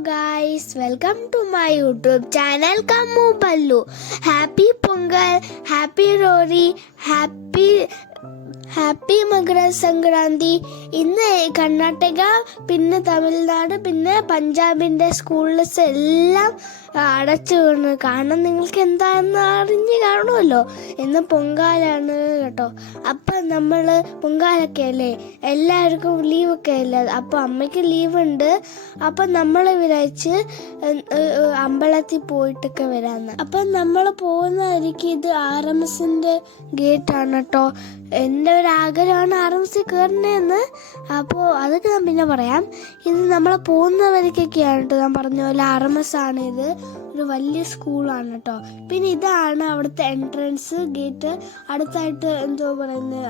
guys, welcome to my YouTube channel Kammu Pallu. Happy Pongal, happy Rori, happy Makara Sankranti. ഇന്ന് കർണാടക, പിന്നെ തമിഴ്നാട്, പിന്നെ പഞ്ചാബിന്റെ schools എല്ലാം അടച്ചു വീണ്. കാരണം നിങ്ങൾക്ക് എന്താണെന്ന് അറിഞ്ഞ് കാണുമല്ലോ, ഇന്ന് പൊങ്കാലാണ് കേട്ടോ. അപ്പം നമ്മൾ പൊങ്കാലൊക്കെ അല്ലേ, എല്ലാവർക്കും ലീവൊക്കെ അല്ലേ. അപ്പം അമ്മയ്ക്ക് ലീവുണ്ട്. അപ്പം നമ്മൾ വിചാരിച്ച് അമ്പലത്തിൽ പോയിട്ടൊക്കെ വരാമെന്ന്. അപ്പം നമ്മൾ പോകുന്നതായിരിക്കും. ഇത് RMSന്റെ ഗേറ്റാണ് കേട്ടോ. എൻ്റെ ഒരു ആഗ്രഹമാണ് RMS കയറണേന്ന്. അപ്പോൾ അതൊക്കെ ഞാൻ പിന്നെ പറയാം. ഇത് നമ്മൾ പോകുന്നവരൊക്കെയാണ് കേട്ടോ. ഞാൻ പറഞ്ഞ പോലെ RMS ആണ്. ഇത് ഒരു വലിയ സ്കൂളാണ് കേട്ടോ. പിന്നെ ഇതാണ് അവിടുത്തെ എൻട്രൻസ് ഗേറ്റ്. അടുത്തായിട്ട് എന്തോ പറയുന്നത്,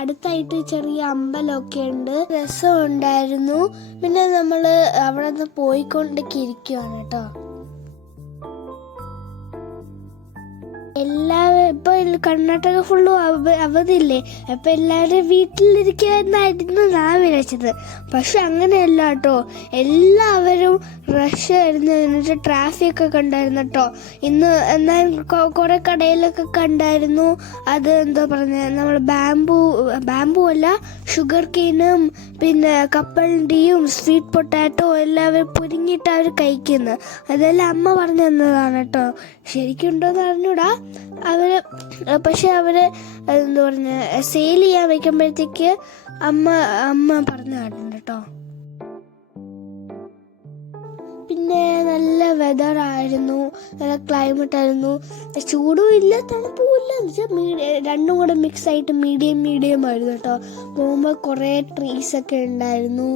അടുത്തായിട്ട് ചെറിയ അമ്പലമൊക്കെ ഉണ്ട്. രസം ഉണ്ടായിരുന്നു. പിന്നെ നമ്മൾ അവിടെ നിന്ന് പോയിക്കൊണ്ടൊക്കെ ഇരിക്കുവാണ് കേട്ടോ. എല്ലാവരും ഇപ്പൊ കർണാടക ഫുള്ളും അവധിയില്ലേ, അപ്പൊ എല്ലാവരും വീട്ടിലിരിക്കുന്നായിരുന്നു ഞാൻ വിചാരിച്ചത്. പക്ഷെ അങ്ങനെയല്ല കേട്ടോ. എല്ലാവരും റഷ് ആയിരുന്നു. എന്നിട്ട് ട്രാഫിക് ഒക്കെ ഉണ്ടായിരുന്നു കേട്ടോ. ഇന്ന് എന്നാൽ കുറെ കടയിലൊക്കെ കണ്ടായിരുന്നു. അത് എന്തോ പറഞ്ഞ നമ്മൾ ബാമ്പു അല്ല, ഷുഗർ കെയിനും പിന്നെ കപ്പലിൻ്റെയും സ്വീറ്റ് പൊട്ടാറ്റോ എല്ലാവരും പുരിങ്ങിട്ട് അവർ കഴിക്കുന്നു. അതെല്ലാം അമ്മ പറഞ്ഞു തന്നതാണ് കേട്ടോ. ശരിക്കും ഉണ്ടോയെന്ന് അറിഞ്ഞൂടാ. പക്ഷെ അവര് എന്താ പറഞ്ഞ സെയിൽ ചെയ്യാൻ വെക്കുമ്പോഴത്തേക്ക് അമ്മ പറഞ്ഞു കാട്ടുന്നുണ്ട് കേട്ടോ. പിന്നെ നല്ല വെതർ ആയിരുന്നു, നല്ല ക്ലൈമറ്റ് ആയിരുന്നു. ചൂടും ഇല്ല തണുപ്പും ഇല്ല എന്ന് വെച്ചാൽ രണ്ടും കൂടെ മിക്സ് ആയിട്ട് മീഡിയം ആയിരുന്നു കേട്ടോ. പോകുമ്പോൾ കുറേ ട്രീസ് ഒക്കെ ഉണ്ടായിരുന്നു.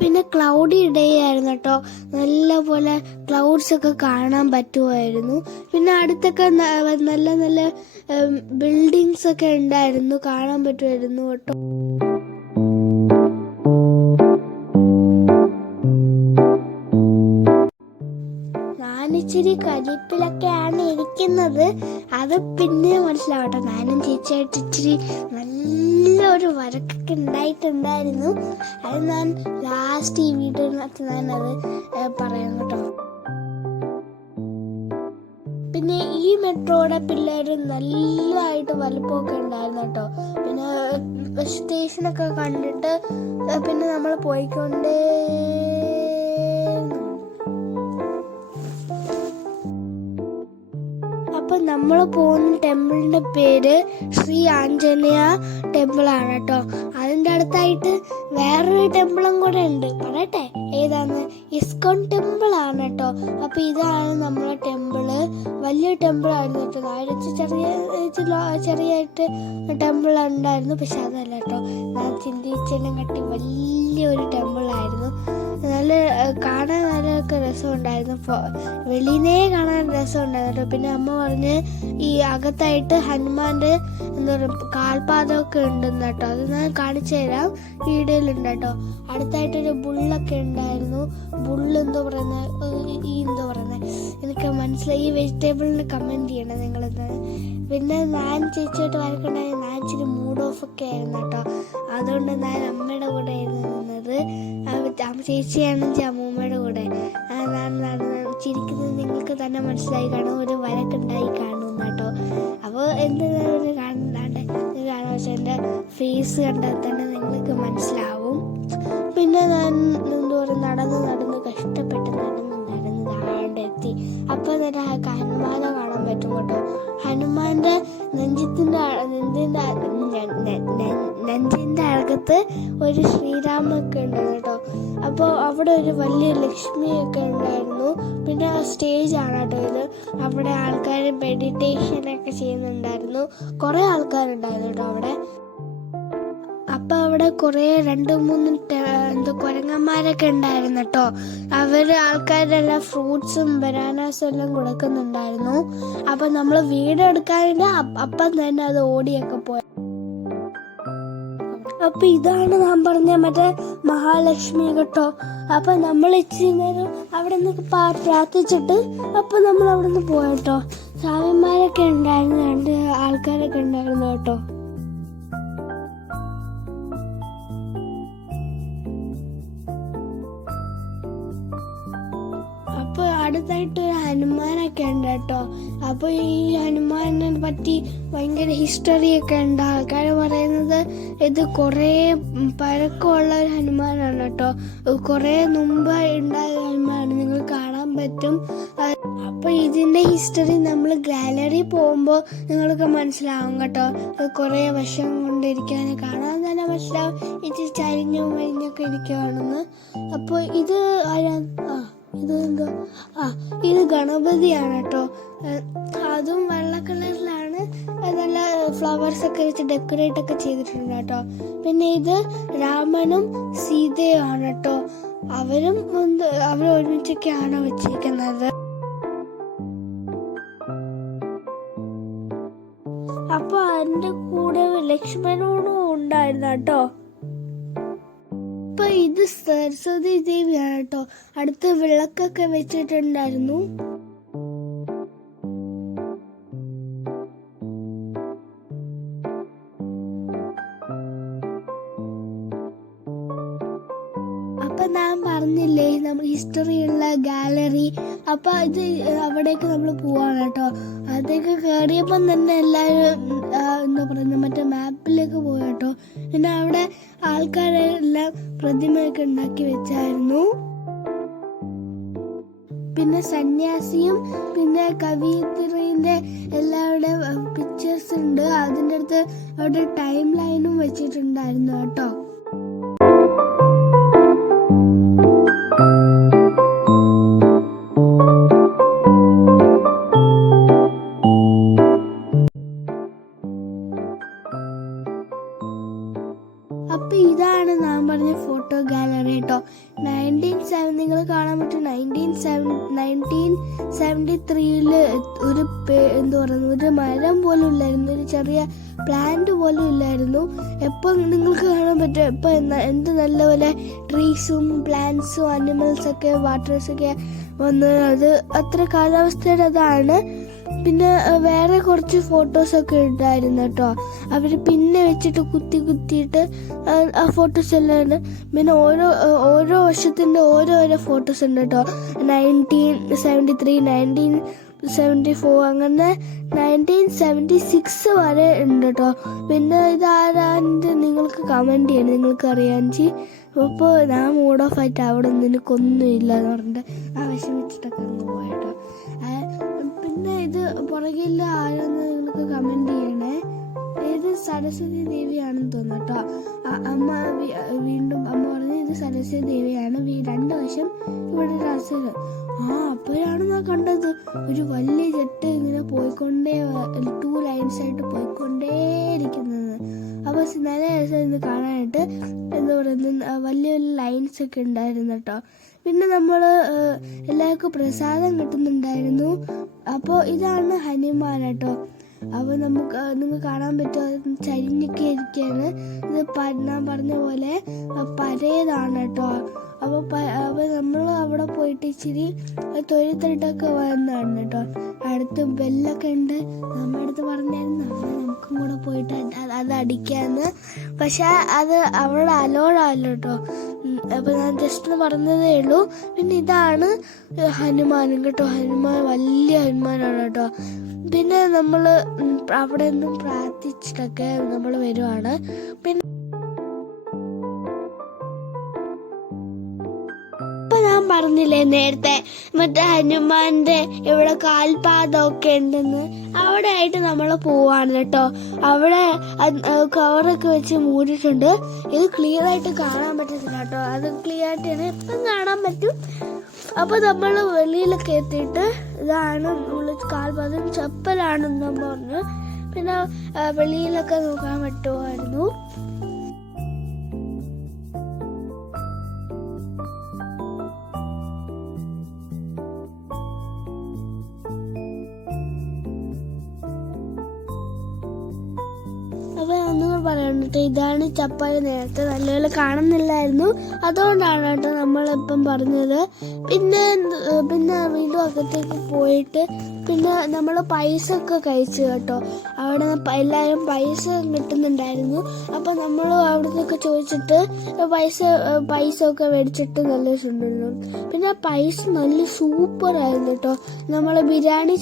പിന്നെ ക്ലൗഡി ഡേ ആയിരുന്നു കേട്ടോ. നല്ല പോലെ ക്ലൗഡ്സ് ഒക്കെ കാണാൻ പറ്റുമായിരുന്നു. പിന്നെ അടുത്തൊക്കെ നല്ല നല്ല ബിൽഡിങ്സ് ഒക്കെ ഉണ്ടായിരുന്നു, കാണാൻ പറ്റുമായിരുന്നു കേട്ടോ. ഇച്ചിരി കരിപ്പിലൊക്കെയാണ് ഇരിക്കുന്നത്. അത് പിന്നെ മനസ്സിലാവട്ടെ. ഞാനും ചേച്ചിയായിട്ട് ഇച്ചിരി നല്ലൊരു വഴക്കൊക്കെ ഉണ്ടായിട്ടുണ്ടായിരുന്നു. അത് ഞാൻ ലാസ്റ്റ് ഈ വീഡിയോനകത്ത് ഞാനത് പറയാം കേട്ടോ. പിന്നെ ഈ മെട്രോയുടെ പിള്ളേർ നല്ലതായിട്ട് വലുപ്പമൊക്കെ ഉണ്ടായിരുന്നു കേട്ടോ. പിന്നെ സ്റ്റേഷനൊക്കെ കണ്ടിട്ട് പിന്നെ നമ്മൾ പോയിക്കൊണ്ടേ. അപ്പം നമ്മൾ പോകുന്ന ടെമ്പിളിൻ്റെ പേര് ശ്രീ ആഞ്ജനേയ ടെമ്പിളാണ് കേട്ടോ. അതിൻ്റെ അടുത്തായിട്ട് വേറൊരു ടെമ്പിളും കൂടെ ഉണ്ട്. പറയട്ടെ ഏതാന്ന്? ഇസ്കോൺ ടെമ്പിളാണ് കേട്ടോ. അപ്പം ഇതാണ് നമ്മളെ ടെമ്പിള്. വലിയ ടെമ്പിളായിരുന്നു കേട്ടോ. ചെറിയായിട്ട് ടെമ്പിൾ ഉണ്ടായിരുന്നു. പക്ഷെ അതല്ല കേട്ടോ, ഞാൻ ചിന്തിച്ചതിനെ കട്ടി വലിയൊരു ടെമ്പിളായിരുന്നു. നല്ല കാണാൻ നല്ലൊക്കെ രസമുണ്ടായിരുന്നു. വെളിയിലേ കാണാൻ രസമുണ്ടായിരുന്നു കേട്ടോ. പിന്നെ അമ്മ പറഞ്ഞ് ഈ അകത്തായിട്ട് ഹനുമാന്റെ എന്താ പറയുക കാൽപാദമൊക്കെ ഉണ്ടെന്ന് കേട്ടോ. അത് ഞാൻ കാണിച്ചു തരാം, വീഡിയോയിലുണ്ട് കേട്ടോ. അടുത്തായിട്ടൊരു ബുള്ളൊക്കെ ഉണ്ടായിരുന്നു. ബുള്ള് എന്തോ പറയുന്നത്, എന്തോ പറയുന്നത് എനിക്ക് മനസ്സിലായി. ഈ വെജിറ്റബിളിന് കമൻറ്റ് ചെയ്യണം നിങ്ങളെന്താണ്. പിന്നെ ഞാൻ ചേച്ചിയായിട്ട് വരക്കുണ്ടായി. ഞാൻ ഇച്ചിരി മൂഡ് ഓഫ് ഒക്കെ ആയിരുന്നു കേട്ടോ. അതുകൊണ്ട് ഞാൻ അമ്മയുടെ കൂടെ ആയിരുന്നു നിന്നത്. ചേച്ചിയാണെങ്കിൽ അമ്മൂമ്മയുടെ കൂടെ. ഞാൻ ചിരിക്കുന്നത് നിങ്ങൾക്ക് തന്നെ മനസ്സിലായി കാണും. ഒരു വരക്കുണ്ടായി കാണും കേട്ടോ. അപ്പോൾ എന്താണ് കാണാണ്ട് കാണാൻ വെച്ചാൽ എൻ്റെ ഫേസ് കണ്ടാൽ തന്നെ നിങ്ങൾക്ക് മനസ്സിലാവും. പിന്നെ ഞാൻ എന്താ പറയുക നടന്ന് കഷ്ടപ്പെട്ട് നടന്നെത്തി. അപ്പോൾ തന്നെ ഹനുമാനെ കാണാൻ പറ്റും കേട്ടോ. ഹനുമാന്റെ നെഞ്ചിൻ്റെ അകത്ത് ഒരു ശ്രീരാമൊക്കെ ഉണ്ട് കേട്ടോ. അപ്പോൾ അവിടെ ഒരു വലിയ ലക്ഷ്മിയൊക്കെ ഉണ്ടായിരുന്നു. പിന്നെ സ്റ്റേജ് ആണ് കേട്ടോ ഇത്. അവിടെ ആൾക്കാർ മെഡിറ്റേഷനൊക്കെ ചെയ്യുന്നുണ്ടായിരുന്നു. കുറേ ആൾക്കാരുണ്ടായിരുന്നു കേട്ടോ അവിടെ. അപ്പം അവിടെ കുറേ 2-3 കുരങ്ങന്മാരൊക്കെ ഉണ്ടായിരുന്നു കേട്ടോ. ആൾക്കാരെല്ലാം ഫ്രൂട്ട്സും ബനാനാസും എല്ലാം കൊടുക്കുന്നുണ്ടായിരുന്നു. അപ്പം നമ്മൾ വീഡിയോ എടുക്കാനില്ല, അപ്പം തന്നെ അത് ഓടിയൊക്കെ പോയി. അപ്പം ഇതാണ് ഞാൻ പറഞ്ഞ മറ്റേ മഹാലക്ഷ്മി കേട്ടോ. അപ്പം നമ്മൾ ഇച്ചിരി നേരം അവിടെ നിന്ന് പ്രാർത്ഥിച്ചിട്ട് അപ്പം നമ്മൾ അവിടെ നിന്ന് പോയട്ടോ. സ്വാമിമാരൊക്കെ ഉണ്ടായിരുന്നു, 2 ആൾക്കാരൊക്കെ ഉണ്ടായിരുന്നു കേട്ടോ. അടുത്തായിട്ട് ഒരു ഹനുമാനൊക്കെ ഉണ്ട് കേട്ടോ. അപ്പോൾ ഈ ഹനുമാനെ പറ്റി ഭയങ്കര ഹിസ്റ്ററി ഒക്കെ ഉണ്ട്. ആൾക്കാർ പറയുന്നത് ഇത് കുറേ പഴക്കമുള്ള ഒരു ഹനുമാനാണ് കേട്ടോ. കുറേ മുമ്പ് ഉണ്ടായ ഹനുമാനാണ്, നിങ്ങൾ കാണാൻ പറ്റും. അപ്പോൾ ഇതിൻ്റെ ഹിസ്റ്ററി നമ്മൾ ഗാലറി പോകുമ്പോൾ നിങ്ങൾക്ക് മനസ്സിലാവും കേട്ടോ. കുറേ വർഷം കൊണ്ടിരിക്കാൻ കാണാൻ തന്നെ മനസ്സിലാവും ഇത് ചരിഞ്ഞും വരിഞ്ഞൊക്കെ ഇരിക്കുകയാണെന്ന്. അപ്പോൾ ഇത് ഇതെന്തോ ഇത് ഗണപതിയാണ് കേട്ടോ. അതും വെള്ള കളറിലാണ്, നല്ല ഫ്ലവേഴ്സ് ഒക്കെ വെച്ച് ഡെക്കറേറ്റ് ഒക്കെ ചെയ്തിട്ടുണ്ട് കേട്ടോ. പിന്നെ ഇത് രാമനും സീതയുമാണ് കേട്ടോ. അവർ ഒരുമിച്ചൊക്കെയാണ് വെച്ചിരിക്കുന്നത്. അപ്പൊ അതിന്റെ കൂടെ ലക്ഷ്മണനും ഉണ്ടായിരുന്നു കേട്ടോ. അപ്പൊ ഇത് സരസ്വതി ദേവിയാണ് കേട്ടോ. അടുത്ത് വിളക്കൊക്കെ വെച്ചിട്ടുണ്ടായിരുന്നു. അപ്പൊ ഞാൻ പറഞ്ഞില്ലേ നമ്മൾ ഹിസ്റ്ററിയുള്ള ഗാലറി, അപ്പൊ ഇത് അവിടേക്ക് നമ്മൾ പോവാണ് കേട്ടോ. അതൊക്കെ കയറിയപ്പം തന്നെ എല്ലാവരും എന്താ പറയുന്നത് മറ്റേ മാപ്പിലേക്ക് പോയി കേട്ടോ. പിന്നെ അവിടെ ആൾക്കാരെല്ലാം പ്രതിമയൊക്കെ ഉണ്ടാക്കി വെച്ചായിരുന്നു. പിന്നെ സന്യാസിയും പിന്നെ കവിയത്രിന്റെ എല്ലാവരുടെ പിക്ചേഴ്സ് ഉണ്ട്. അതിൻ്റെ അടുത്ത് അവിടെ ടൈം ലൈനും വെച്ചിട്ടുണ്ടായിരുന്നു കേട്ടോ. അപ്പൊ ഇതാണ് ഞാൻ പറഞ്ഞ ഫോട്ടോ ഗാലറി കേട്ടോ. നിങ്ങൾ കാണാൻ പറ്റും 1973 ഒരു എന്താ പറയുന്നത് ഒരു മരം പോലും ഇല്ലായിരുന്നു, ഒരു ചെറിയ പ്ലാന്റ് പോലും ഇല്ലായിരുന്നു. എപ്പം നിങ്ങൾക്ക് കാണാൻ പറ്റും ഇപ്പം എന്ത് നല്ലപോലെ ട്രീസും പ്ലാന്റ്സും അനിമൽസൊക്കെ വാട്ടേഴ്സൊക്കെ വന്ന് അത് അത്ര കാലാവസ്ഥയുടെ അതാണ്. പിന്നെ വേറെ കുറച്ച് ഫോട്ടോസൊക്കെ ഉണ്ടായിരുന്നു കേട്ടോ. അവർ പിന്നെ വെച്ചിട്ട് കുത്തിയിട്ട് ആ ഫോട്ടോസ് എല്ലാം ഉണ്ട്. പിന്നെ ഓരോ വർഷത്തിൻ്റെ ഓരോരോ ഫോട്ടോസ് ഉണ്ട് കേട്ടോ. 1973, 1974 അങ്ങനെ 1976 വരെ ഉണ്ട് കേട്ടോ. പിന്നെ ഇത് ആരാൻ്റെ നിങ്ങൾക്ക് കമൻറ്റ് ചെയ്യണം, നിങ്ങൾക്ക് അറിയാമെങ്കിൽ. അപ്പോൾ ഞാൻ മൂഡ് ഓഫ് ആയിട്ട് അവിടെ നിനക്കൊന്നുമില്ല എന്ന് പറഞ്ഞിട്ട് വിഷമിച്ചിട്ടൊക്കെ അങ്ങ് പോയിട്ടോ. പിന്നെ ഇത് പുറകിൽ ആരെന്ന് നിങ്ങൾക്ക് കമൻറ്റ് ചെയ്യണേ. ഇത് സരസ്വതി ദേവിയാണെന്ന് തോന്നുന്നു കേട്ടോ. അമ്മ പറഞ്ഞു ഇത് സരസ്വതി ദേവിയാണ്. 2 വശം ഇവിടെ രസം. അപ്പോഴാണ് ഞാൻ കണ്ടത് ഒരു വലിയ ജെട്ട് ഇങ്ങനെ 2 ലൈൻസായിട്ട് പോയിക്കൊണ്ടേയിരിക്കുന്നത്. അപ്പോൾ നല്ല രസം കാണാനായിട്ട്. എന്താ പറയുന്നത് വലിയ വലിയ ലൈൻസ് ഒക്കെ ഉണ്ടായിരുന്നു കേട്ടോ. പിന്നെ നമ്മൾ എല്ലാവർക്കും പ്രസാദം കിട്ടുന്നുണ്ടായിരുന്നു. അപ്പോൾ ഇതാണ് ഹനുമാൻ കേട്ടോ. അപ്പോൾ നിങ്ങൾക്ക് കാണാൻ പറ്റുമോ ചരിഞ്ഞൊക്കെ ഇരിക്കുകയാണ്. ഇത് ഞാൻ പറഞ്ഞ പോലെ പരേതാണ് കേട്ടോ. അപ്പോൾ നമ്മൾ അവിടെ പോയിട്ട് ഇച്ചിരി തൊഴുത്തിട്ടൊക്കെ വന്നതാണ് കേട്ടോ. അടുത്ത് ബെല്ലൊക്കെ ഉണ്ട്. നമ്മുടെ അടുത്ത് പറഞ്ഞായിരുന്നു നമുക്കും കൂടെ പോയിട്ട് അത് അടിക്കാമെന്ന്. പക്ഷെ അത് അവിടെ അലോഡാണല്ലോ കേട്ടോ. അപ്പോൾ ഞാൻ ജസ്റ്റ് പറഞ്ഞതേ ഉള്ളൂ. പിന്നെ ഇതാണ് ഹനുമാനും കേട്ടോ. ഹനുമാൻ വലിയ ഹനുമാനാണ് കേട്ടോ. പിന്നെ നമ്മൾ അവിടെ നിന്നും പ്രാർത്ഥിച്ചിട്ടൊക്കെ നമ്മൾ വരുവാണ്. പിന്നെ ഞാൻ പറഞ്ഞില്ലേ നേരത്തെ മറ്റേ ഹനുമാന്റെ ഇവിടെ കാൽപാദമൊക്കെ ഉണ്ടെന്ന്, അവിടെ ആയിട്ട് നമ്മൾ പോവാണ് കേട്ടോ. അവിടെ കവറൊക്കെ വെച്ച് മൂടിയിട്ടുണ്ട്. ഇത് ക്ലിയർ ആയിട്ട് കാണാൻ പറ്റത്തില്ല കേട്ടോ. അത് ക്ലിയർ ആയിട്ട് എപ്പം കാണാൻ പറ്റും. അപ്പോൾ നമ്മൾ വെളിയിലൊക്കെ എത്തിയിട്ട് ഇതാണ് നമ്മൾ കാൽപാദം ചപ്പലാണെന്ന് പറഞ്ഞു. പിന്നെ വെളിയിലൊക്കെ നോക്കാൻ പറ്റുമായിരുന്നു. അപ്പോൾ പറയണം കേട്ടോ, ഇതാണ് ചപ്പായി. നേരത്തെ നല്ലപോലെ കാണുന്നില്ലായിരുന്നു, അതുകൊണ്ടാണ് കേട്ടോ നമ്മളിപ്പം പറഞ്ഞത്. പിന്നെ വീണ്ടും അകത്തേക്ക് പോയിട്ട് പിന്നെ നമ്മൾ പൈസ ഒക്കെ കഴിച്ചു കേട്ടോ. അവിടെ എല്ലാവരും പൈസ കിട്ടുന്നുണ്ടായിരുന്നു. അപ്പം നമ്മൾ അവിടുന്നൊക്കെ ചോദിച്ചിട്ട് പൈസ ഒക്കെ മേടിച്ചിട്ട് നല്ല രസമുണ്ടായിരുന്നു. പിന്നെ പൈസ നല്ല സൂപ്പറായിരുന്നു കേട്ടോ. നമ്മൾ ബിരിയാണി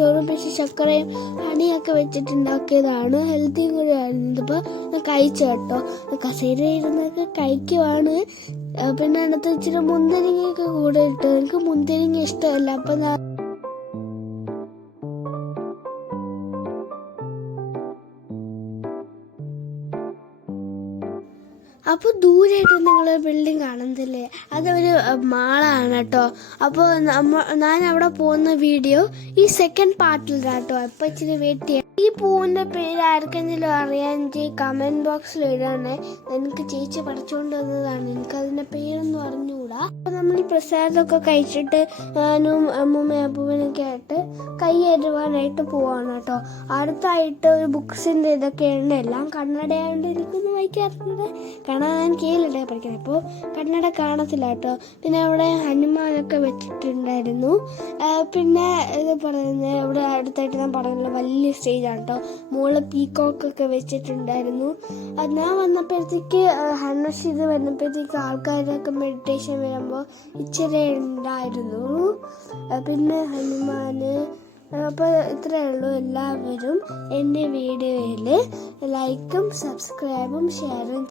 ചോറും പക്ഷേ ശർക്കരയും ഹണിയൊക്കെ വെച്ചിട്ടുണ്ടാക്കിയതാണ്. ഹെൽത്തിയും കൂടെ ആയിരുന്നു. ഇതിപ്പോൾ കഴിച്ചു കേട്ടോ. കസേര ഇരുന്നൊക്കെ കഴിക്കുവാണ്. പിന്നെ അതിനകത്ത് ഇച്ചിരി മുന്തിരിങ്ങയൊക്കെ കൂടെ ഇട്ടു. എനിക്ക് മുന്തിരിങ്ങ ഇഷ്ടമല്ല. അപ്പം അപ്പോൾ ദൂരെയായിട്ട് നിങ്ങൾ ബിൽഡിംഗ് കാണുന്നില്ലേ, അതൊരു മാളാണ് കേട്ടോ. അപ്പോൾ ഞാൻ അവിടെ പോകുന്ന വീഡിയോ ഈ സെക്കൻഡ് പാർട്ടിലാണ് കേട്ടോ. അപ്പോൾ ഇച്ചിരി വെയിറ്റ് ചെയ്യാം. ഈ പൂവിൻ്റെ പേര് ആർക്കെങ്കിലും അറിയാമെങ്കിൽ കമൻറ്റ് ബോക്സിൽ ഇടണേ. എനിക്ക് ചേച്ചി പഠിച്ചുകൊണ്ട് വന്നതാണ്, എനിക്കതിൻ്റെ പേരൊന്നും അറിഞ്ഞുകൂടാ. അപ്പോൾ നമ്മൾ ഈ പ്രസാദമൊക്കെ കഴിച്ചിട്ട് ഞാനും അമ്മൂമ്മയും അപ്പൂപ്പനൊക്കെ ആയിട്ട് കൈ കഴുകാനായിട്ട് പോവാണ് കേട്ടോ. അടുത്തായിട്ട് ഒരു ബുക്സിൻ്റെ ഇതൊക്കെയാണ്. എല്ലാം കണ്ണടയായതുകൊണ്ട് എനിക്കൊന്നും വായിക്കാറുണ്ട്. കാണാൻ കീഴിലിട്ടേ പഠിക്കണം. അപ്പോൾ കണ്ണട കാണത്തില്ല കേട്ടോ. പിന്നെ അവിടെ ഹനുമാനൊക്കെ വെച്ചിട്ടുണ്ടായിരുന്നു. പിന്നെ ഇത് പറയുന്നത് ഇവിടെ അടുത്തായിട്ട് ഞാൻ പറയുന്നത് വലിയ സ്റ്റേജാണ് കേട്ടോ. മുകളിൽ പീക്കോക്കൊക്കെ വെച്ചിട്ടുണ്ടായിരുന്നു. ഞാൻ വന്നപ്പോഴത്തേക്ക് ഹനുഷ് വന്നപ്പോഴത്തേക്ക് ആൾക്കാരൊക്കെ മെഡിറ്റേഷൻ വരുമ്പോൾ ഇച്ചിരി ഉണ്ടായിരുന്നു. പിന്നെ ഹനുമാന്. അപ്പോൾ ഇത്രയേ ഉള്ളൂ. എല്ലാവരും എൻ്റെ വീഡിയോയിൽ ലൈക്കും സബ്സ്ക്രൈബും ഷെയറും